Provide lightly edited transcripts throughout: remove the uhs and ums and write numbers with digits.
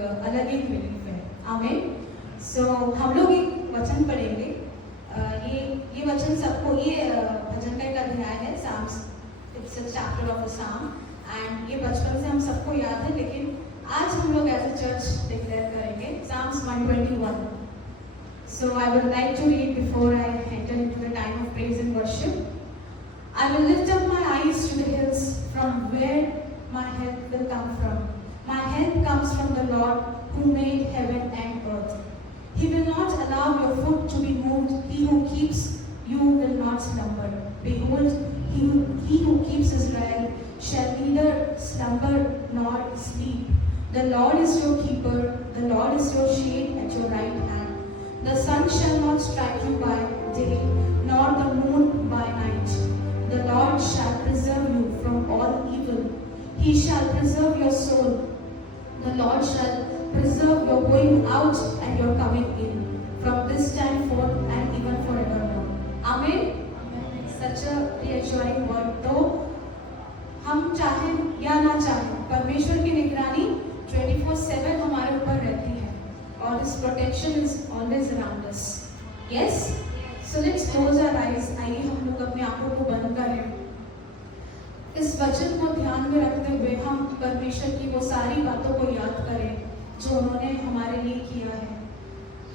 अलग ही बिलीफ है। आमीन। सो हम लोग एक वचन पढ़ेंगे। ये वचन सबको, ये भजन का एक अध्याय है, psalms, it's a chapter of a psalm, and ये बचपन से हम सबको याद है, लेकिन आज हम लोग एज अ चर्च डिक्लेयर करेंगे Sam's 121। So I would like to read before I enter into the time of praise and worship. I will lift up my eyes to the hills, from where my help will come from. My help comes from the Lord who made heaven and earth. He will not allow your foot to be moved. He who keeps you will not slumber. Behold, he who keeps Israel shall neither slumber nor sleep. The Lord is your keeper. The Lord is your shade at your right hand. The sun shall not strike you by day, nor the moon by night. The Lord shall preserve you from all evil. He shall preserve your soul. The Lord shall preserve your going out and your coming in, from this time forth and even forevermore. Amen. Such a reassuring word. तो हम चाहें या ना चाहें, परमेश्वर की निगरानी 24/7 हमारे ऊपर रहती है, और His protection is always around us. Yes. So let's close our eyes. आइए हम लोग अपनी आंखों को बंद करें। इस वचन को ध्यान में रखते हुए हम परमेश्वर की वो सारी बातों को याद करें जो उन्होंने हमारे लिए किया है।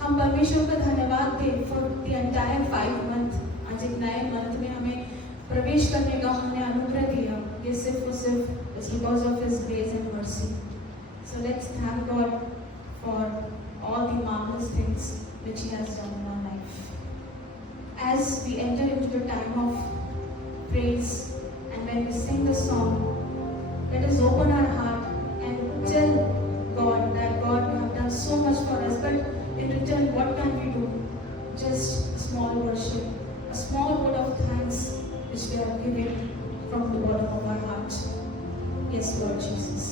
हम परमेश्वर का धन्यवाद दें फॉर द एंटायर 5 मंथ। आज एक नए मंथ में हमें प्रवेश करने का उन्होंने अनुग्रह दिया। ये सिर्फ और सिर्फ is because of his grace and mercy. So let's thank God for all the marvellous things which he has done in our life. As we enter into the time of praise, and when we sing the song, let us open our heart and tell God that God, you have done so much for us, but in return, what can we do? Just a small worship, a small word of thanks which we are giving from the bottom of our heart. Yes, Lord Jesus.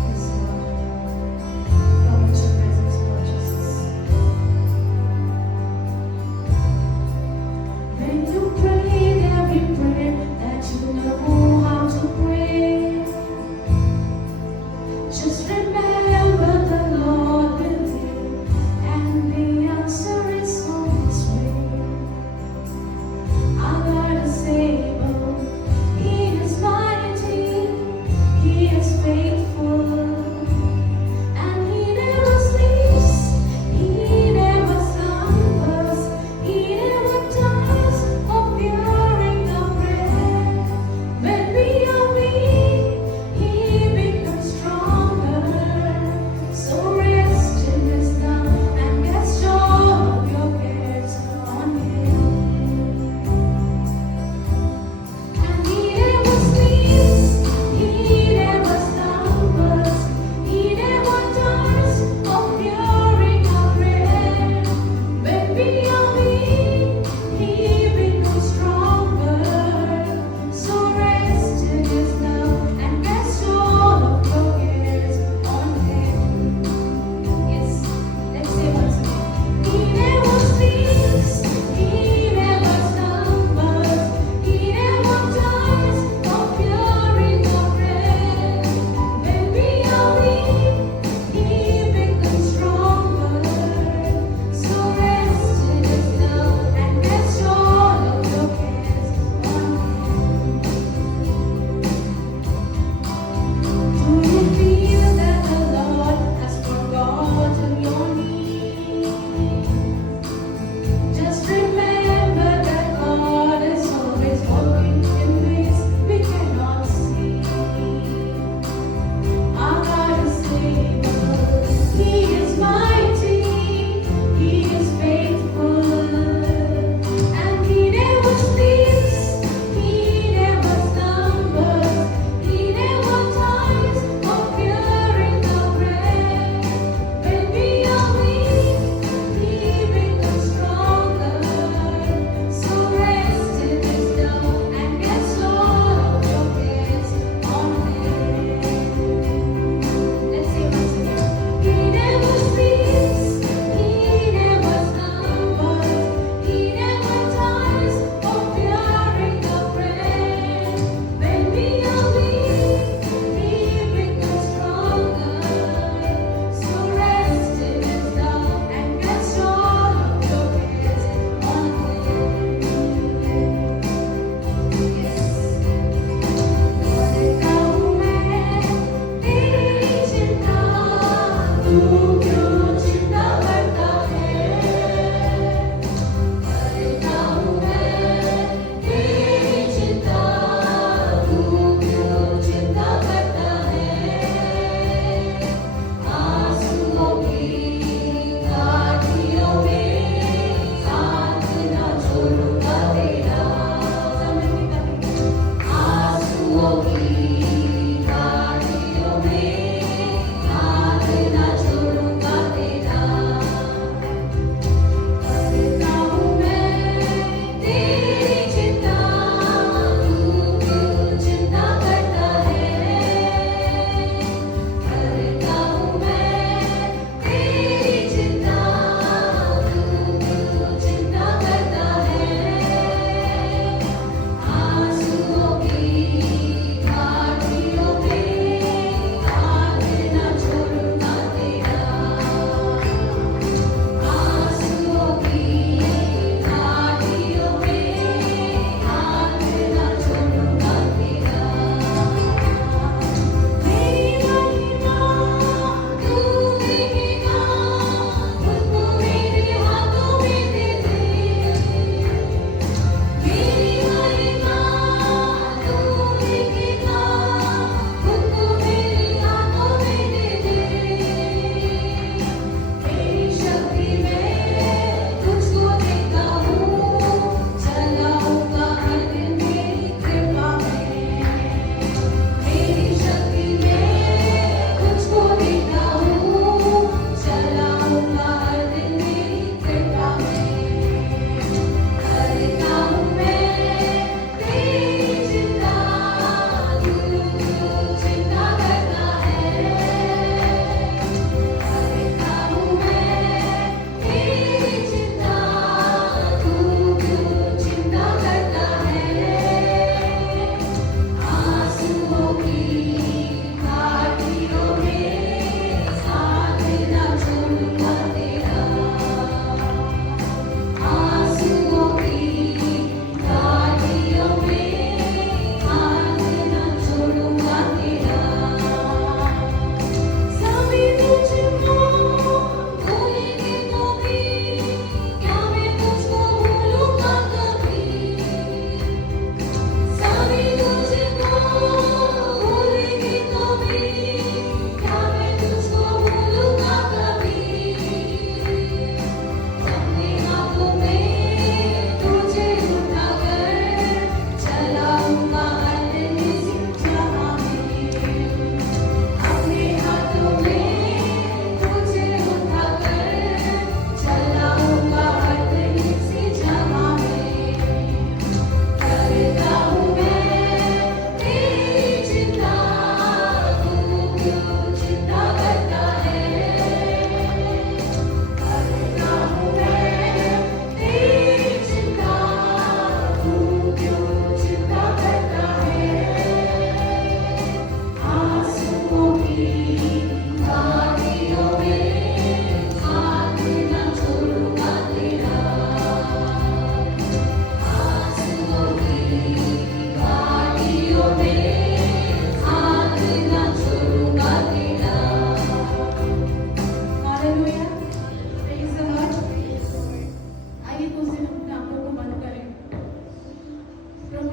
Yes, Lord. Come into your presence.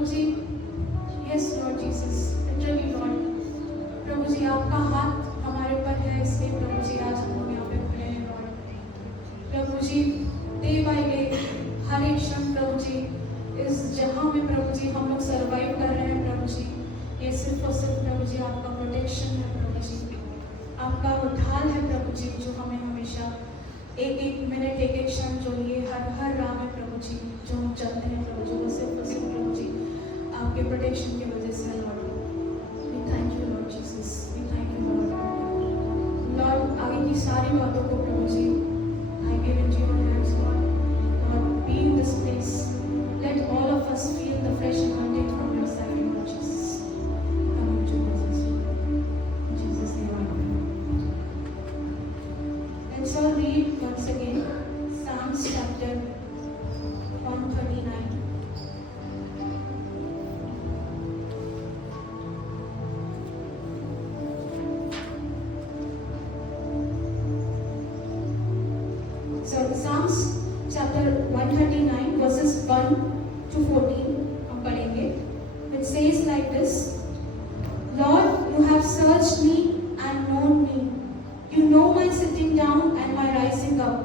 प्रभु जी, yes Lord Jesus, literally Lord, प्रभु जी आपका हाथ हमारे ऊपर है, इसलिए प्रभु जी आज हम लोग यहाँ पे खड़े हैं लॉर्ड। प्रभु जी डे बाय डे हर एक क्षण प्रभु जी इस जहाँ में प्रभु जी हम लोग सर्वाइव कर रहे हैं प्रभु जी, ये सिर्फ और सिर्फ प्रभु जी आपका प्रोटेक्शन है प्रभु जी, आपका वो ढाल है प्रभु जी, जो हमें हमेशा एक एक मिनट एक एक क्षण जो ये हर राह में प्रभु जी जो हम चलते हैं प्रभु जी, वो सिर्फ और सिर्फ प्रभु जी आपके प्रोटेक्शन की वजह से Lord. We thank you Lord Jesus, we thank you Lord. Lord आगे की सारी बातों को प्रभु जी I give into your hands Lord, और be in this place, let all of us feel the fresh anointing from your side Lord Jesus, come into Jesus, in Jesus name I pray। Let's all read once again Psalms chapter 139। So Psalms chapter 139 verses 1 to 14 हम पढ़ेंगे। It says like this, Lord, you have searched me and known me. You know my sitting down and my rising up.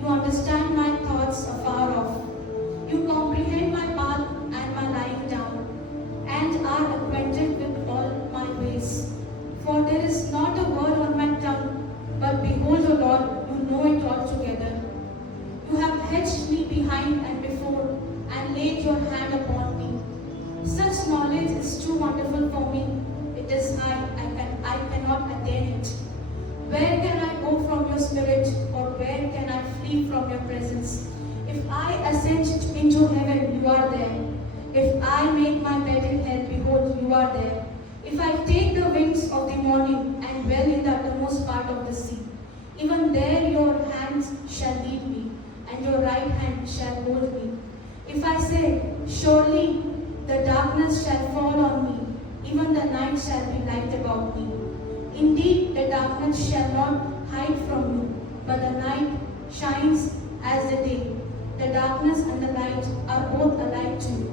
You understand my thoughts afar off. You comprehend my path and my lying down, and are acquainted with all my ways. For there is not a word on my tongue, but behold, O Lord, you know it altogether. You have hedged me behind and before, and laid your hand upon me. Such knowledge is too wonderful for me. It is high, I cannot attain it. Where can I go from your spirit, or where can I flee from your presence? If I ascend into heaven, you are there. If I make my bed in hell, behold, you are there. If I take the wings of the morning and dwell in the uttermost part of the sea, even there your hands shall lead me, and your right hand shall hold me. If I say, surely the darkness shall fall on me, even the night shall be light about me. Indeed, the darkness shall not hide from you, but the night shines as the day. The darkness and the light are both alike to you.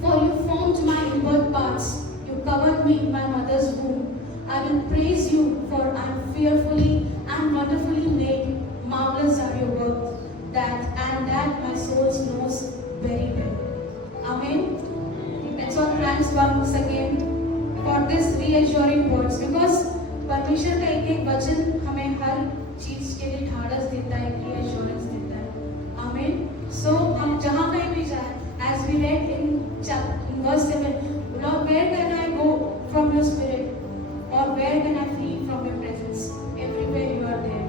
For you formed my inward parts, you covered me in my mother's womb. I will praise you, for I am fearfully and wonderfully made. Marvelous are your works, that my soul knows very well. Amen. Let's all thanks once again for this reassuring words, because परमेश्वर का एक एक वचन हमें हर चीज के लिए ढाढ़स देता है, reassurance देता है। Amen. So हम जहाँ कहीं भी जाए, as we read in verse 7, Lord, where can I go from your spirit, or where can I flee from your presence? Everywhere you are there.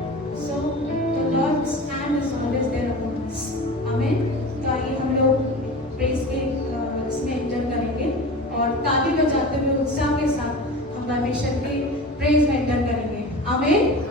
So the Lord's hand is always there upon us. Amen. तो आइए हम लोग praise के इसमें enter करेंगे, और ताली बजाते हुए उत्साह के साथ हम परमेश्वर के प्रेज में एंटर करेंगे। आमीन।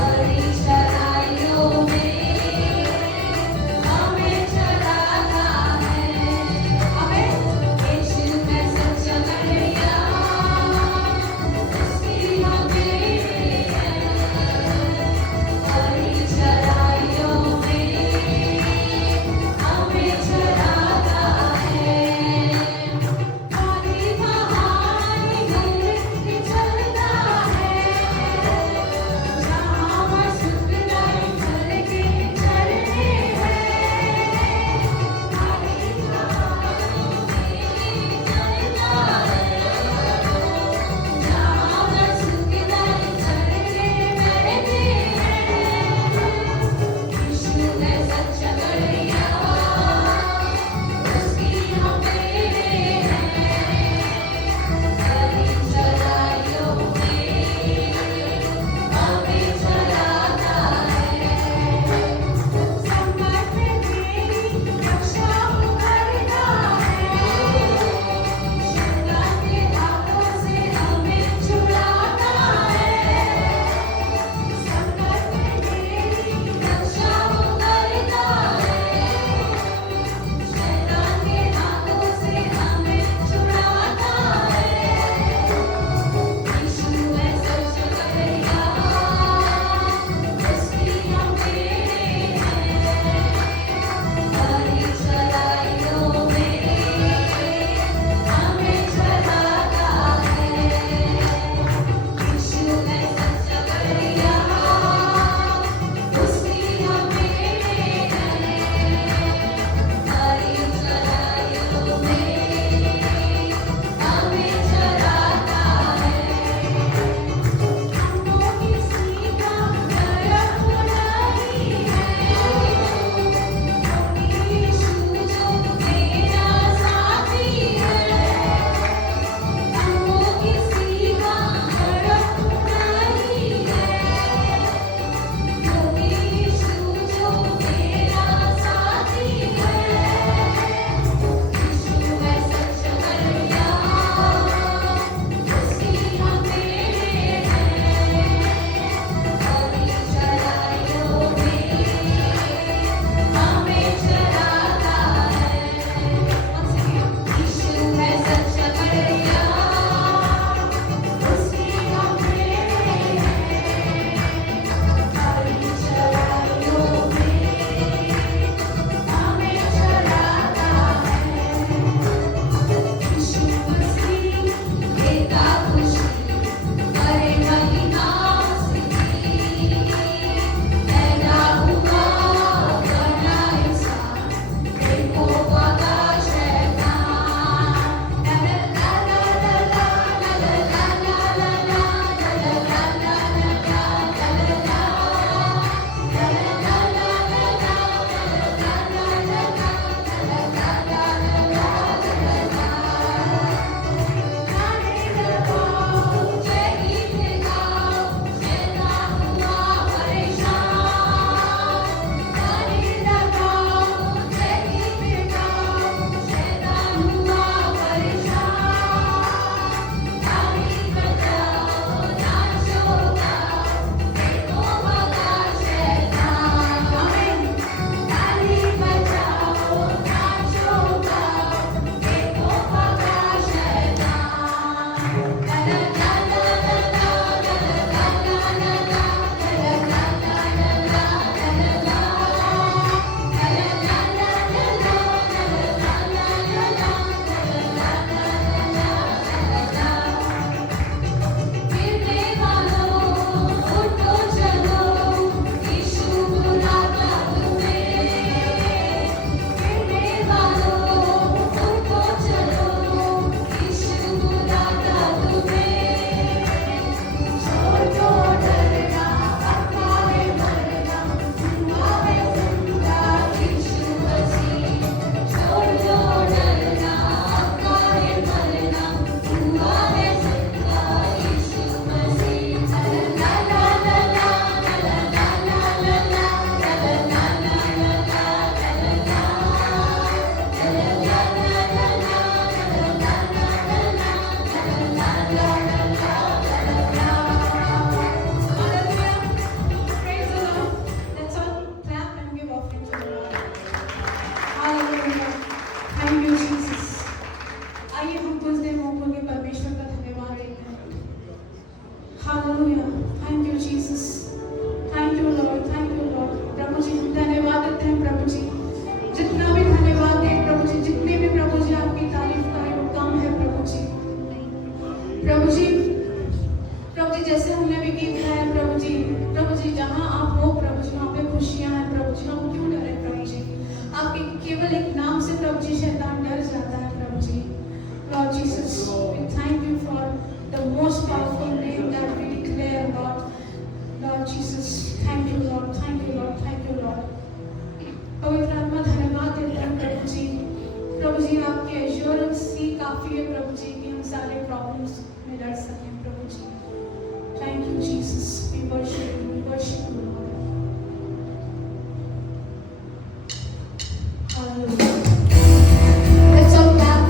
Our Jesus. Thank you Lord, thank you Lord, thank you Lord. पवित्र आत्मा धन्यवाद देते हैं प्रभु जी। प्रभु जी आपके एश्योरेंस ही काफी है प्रभु जी कि हम सारे प्रॉब्लम्स में लड़ सकें प्रभु जी। Thank you Jesus. We worship you, Lord. Hallelujah. Let's all clap.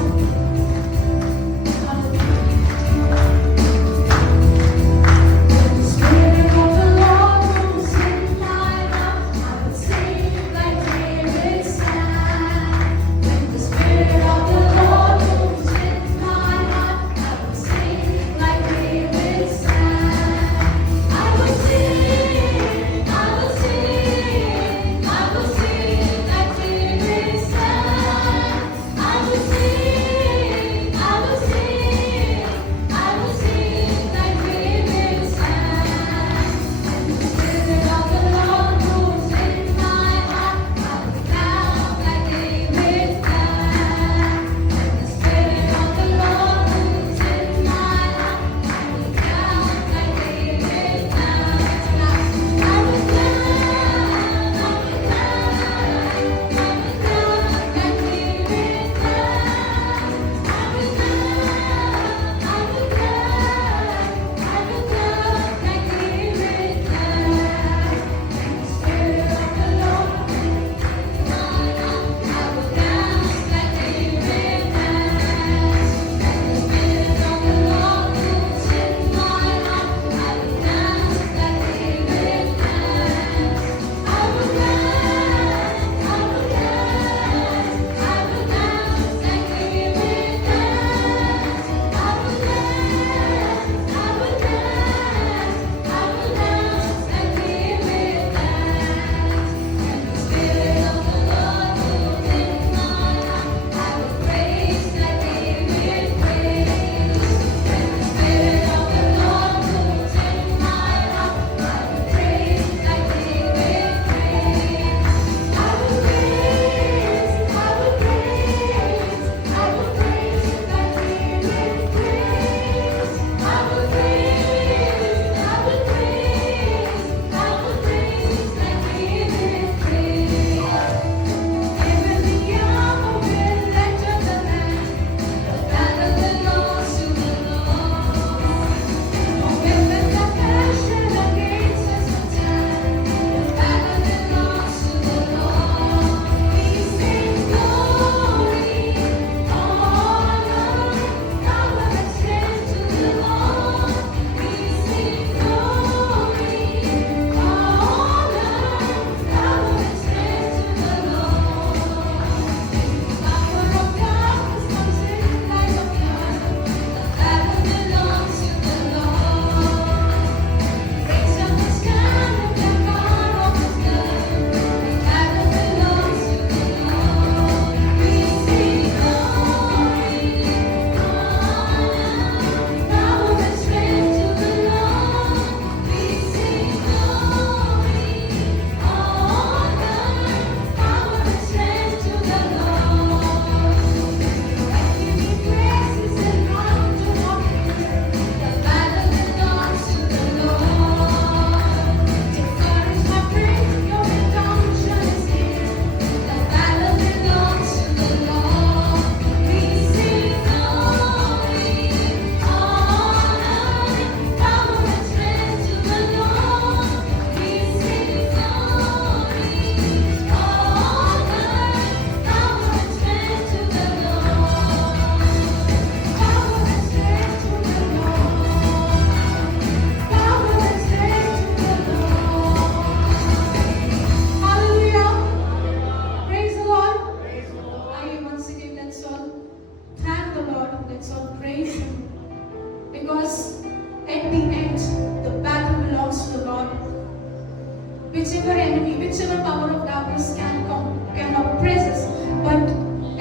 Whichever enemy, whichever power of darkness can come, can oppress us, but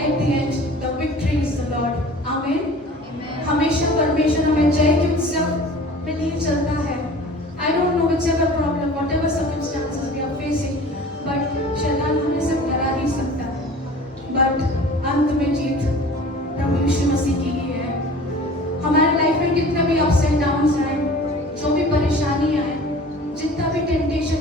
at the end, the victory is the Lord. Amen. हमेशा परमेश्वर हमें जय के उत्सव में लिए चलता है. I don't know whichever problem, whatever circumstances we are facing, but शैतान हमें सब डरा ही सकता है. But अंत में जीत प्रभु यीशु मसीह की ही है. हमारे लाइफ में कितने भी ups and downs आए, जो भी परेशानी आए, जितना भी temptation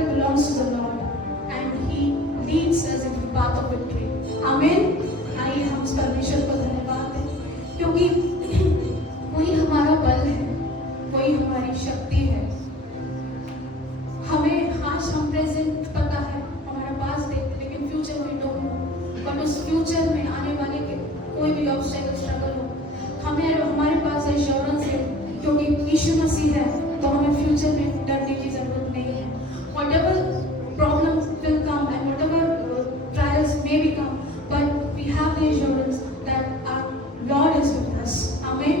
battle belongs to the Lord and He leads us in the path of victory. Amen. आइए हम उस परमेश्वर को धन्यवाद दें, क्योंकि वही हमारा बल है, वही हमारी शक्ति है। हमें आज हम प्रेजेंट पता है, हमारा पास देखते, लेकिन future we don't know. But उस फ्यूचर में आने वाले के कोई भी ऑब्स्टेकल स्ट्रगल हो, हमारे पास एश्योरेंस है, क्योंकि यीशु मसीह है, तो हमें फ्यूचर में डरने की जरूरत नहीं है। Whatever problems will come and whatever trials may become, but we have the assurance that our Lord is with us. Amen.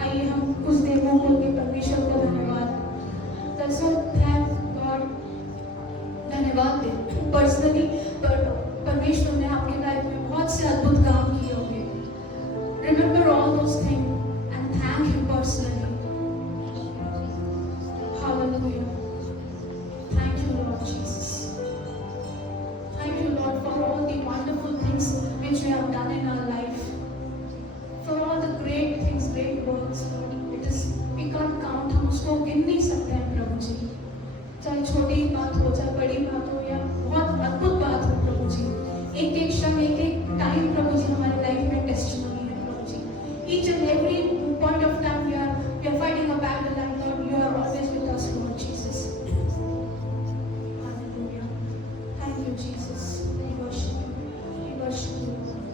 आइए हम कुछ देर में बोल के परमेश्वर को धन्यवाद, thank God, धन्यवाद दें। पर्सनली परमेश्वर ने आपके लाइफ में बहुत से अद्भुत काम किए होंगे। Remember all those things and thank Him personally. Hallelujah. Thank you, Lord Jesus. Thank you, Lord, for all the wonderful things which you have done in our life. For all the great things, great works, Lord. It is, we can't count, हम उसको गिन नहीं सकते हैं प्रभु जी। चाहे छोटी बात हो, चाहे बड़ी बात हो, या बहुत अद्भुत बात हो प्रभु जी। एक एक क्षण, एक एक टाइम प्रभु जी हमारे लाइफ में टेस्टिमनी है प्रभु जी। Each and every point of time we are fighting a battle, and Lord, you are always with us, Lord Jesus. Hallelujah. Thank you, Jesus. We worship you. We worship you, Lord.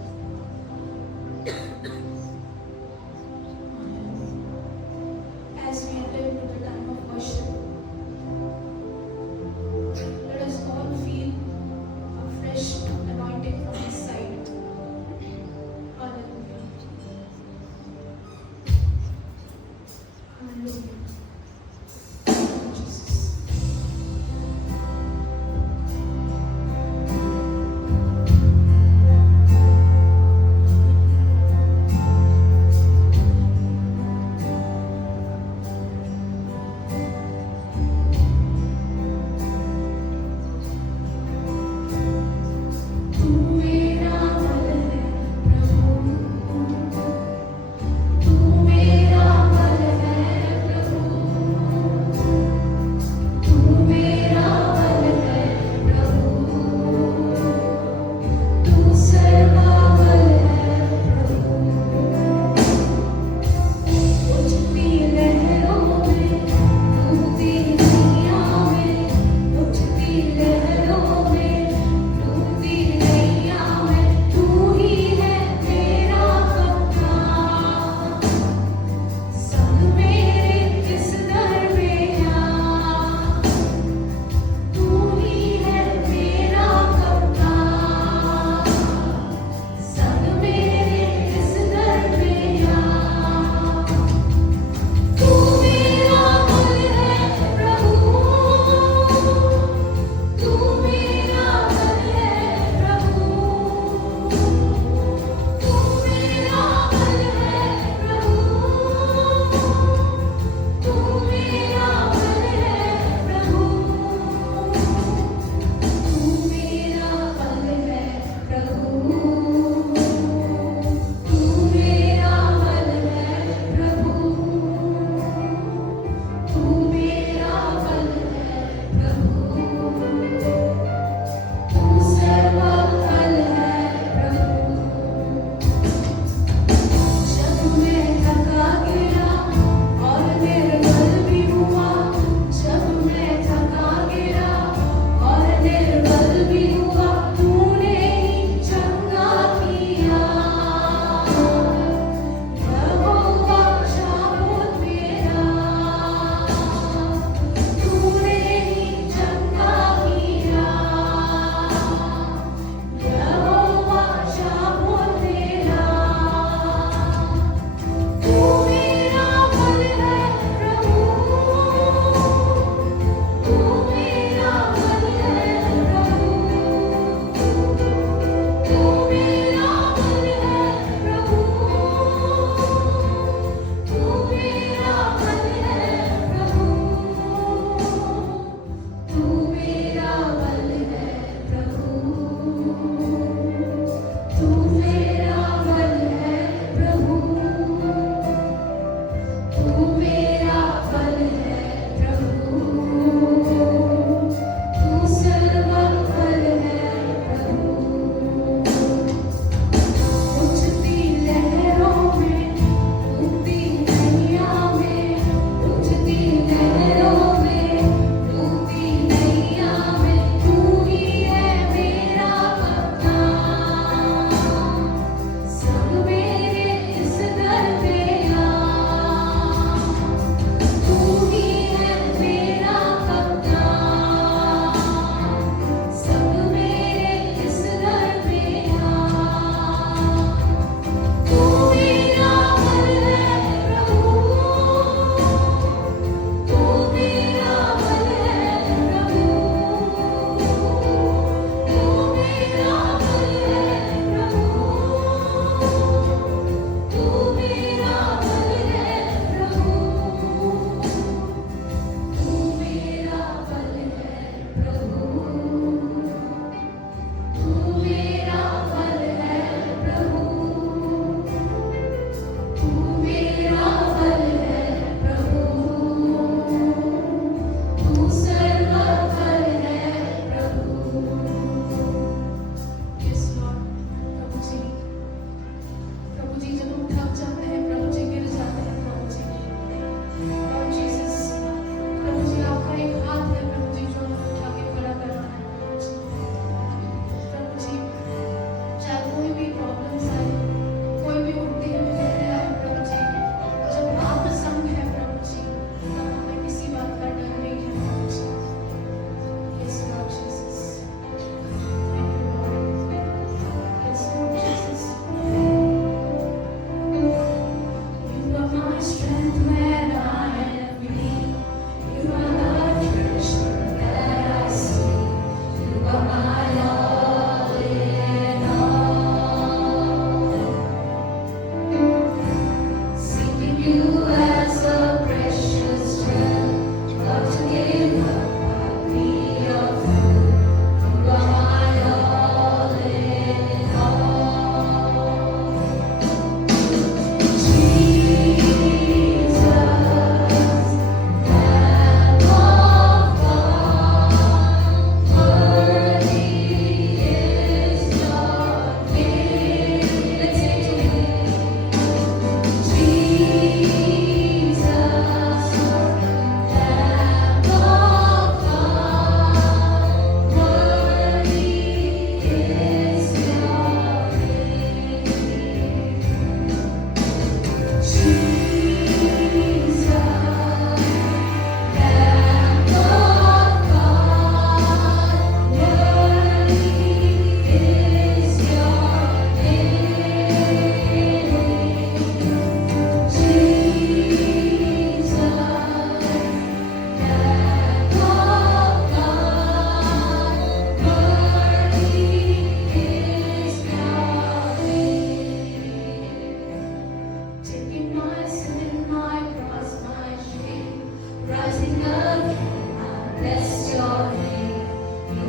As we enter into the time of worship,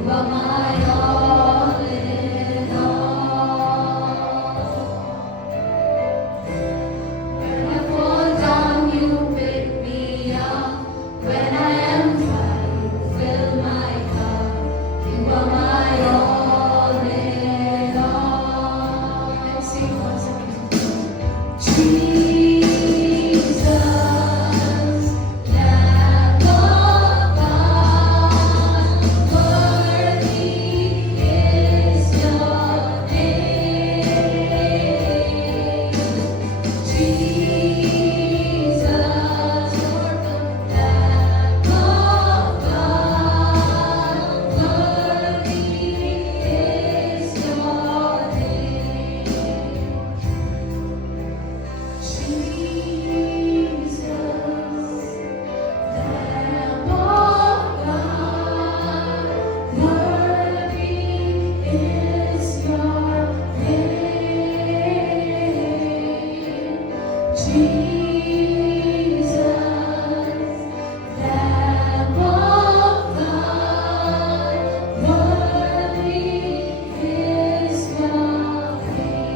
are my all in all. When I fall down, you pick me up. When I am dry, you fill my cup. You are my all in all. Let's sing once again. Jesus, Lamb of God, worthy is your name. Jesus, you're the Lamb of God, worthy is your name. Jesus, Lamb of God, worthy is your name. Jesus, Lamb of God, worthy is your name.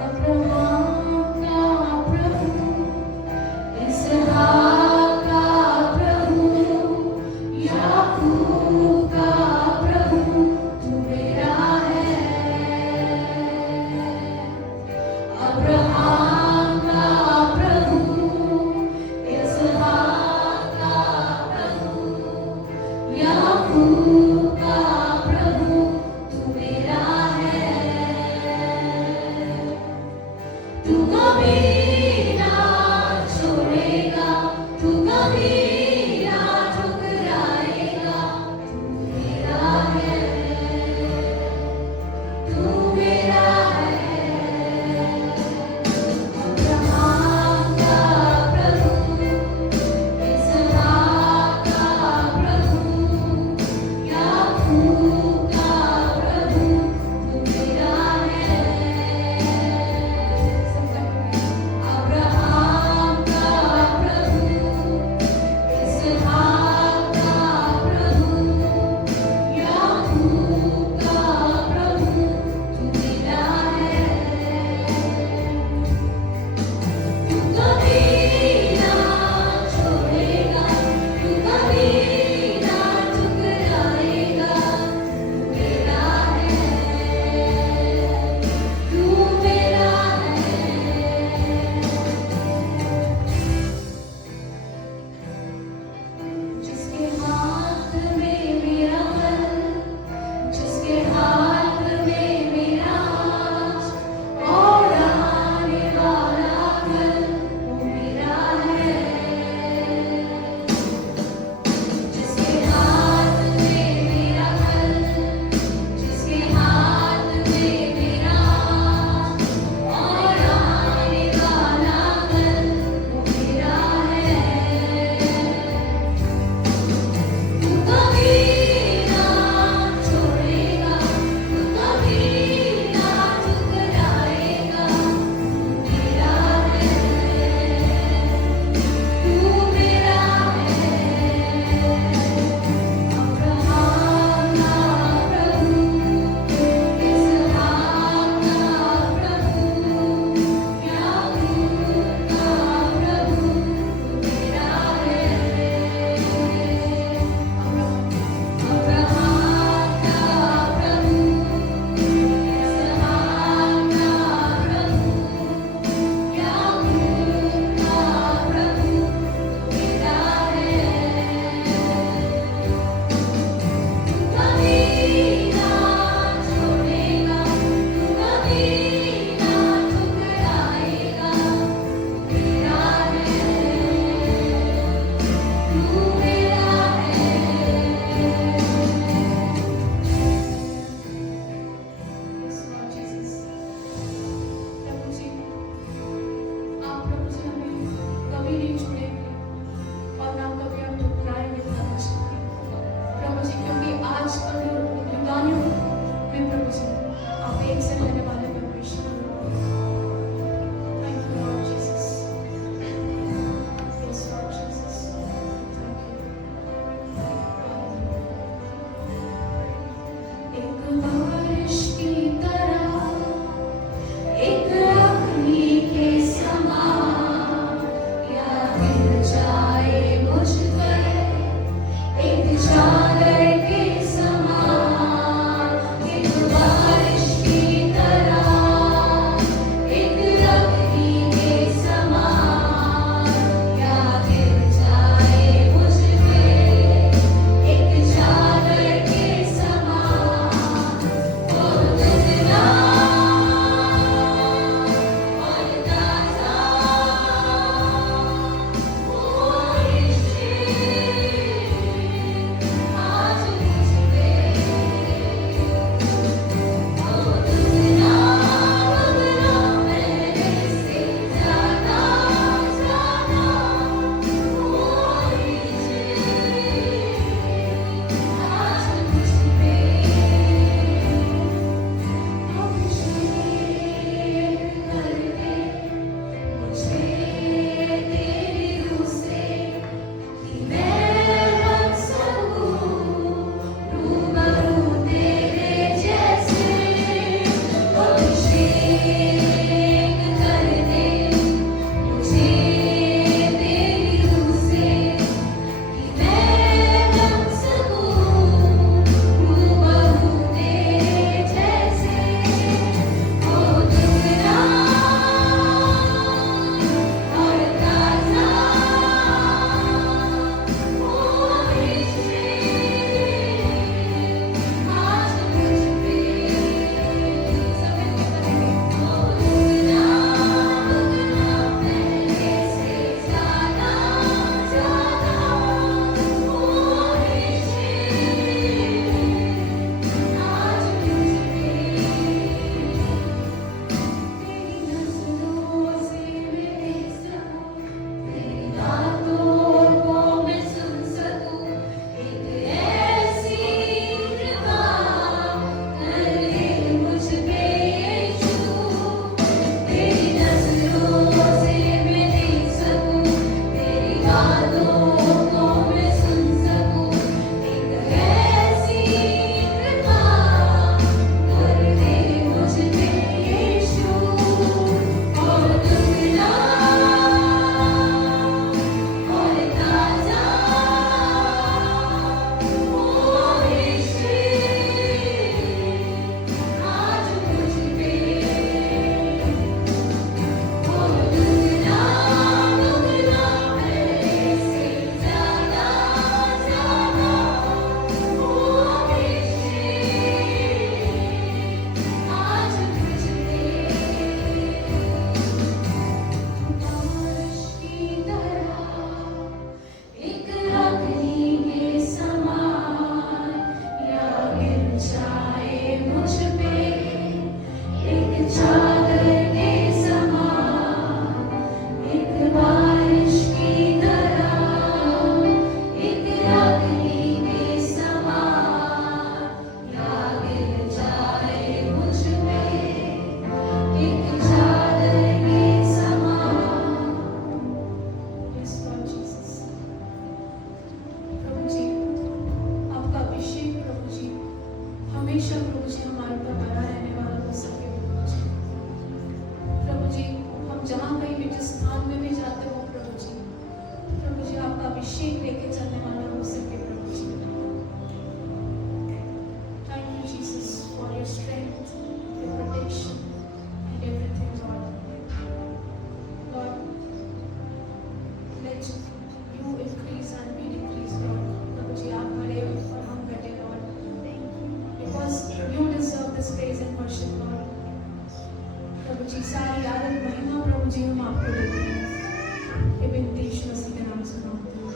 Abraham का प्रभु, इसहाक का प्रभु, याकूब का प्रभु, तू मेरा है। Abraham का प्रभु, इसहाक का प्रभु, याकूब का प्रभु, तू मेरा है। तू कभी ना छोड़ेगा, तू कभी ना ठुकराएगा, तू मेरा है, तू मेरा है। अब्राहम का प्रभु, इसहाक का प्रभु, हमेशा प्रभु जी हमारे ऊपर बना रहने वाला हो सके प्रभु जी। प्रभु जी हम जहाँ कहीं भी जिस स्थान में भी जाते हो प्रभु जी आपका अभिषेक लेके चलने वाला हो सके प्रभु जी। Thank you Jesus for your strength, your protection and everything Lord. Lord let you increase and we decrease Lord. प्रभु जी आप बढ़े और हम घटे Lord, because you deserve this praise and worship Lord. प्रभु जी सारी आदत महिमा प्रभु जी हम आपको देते हैं। ये विनती यीशु मसीह के नाम से मांगते हैं।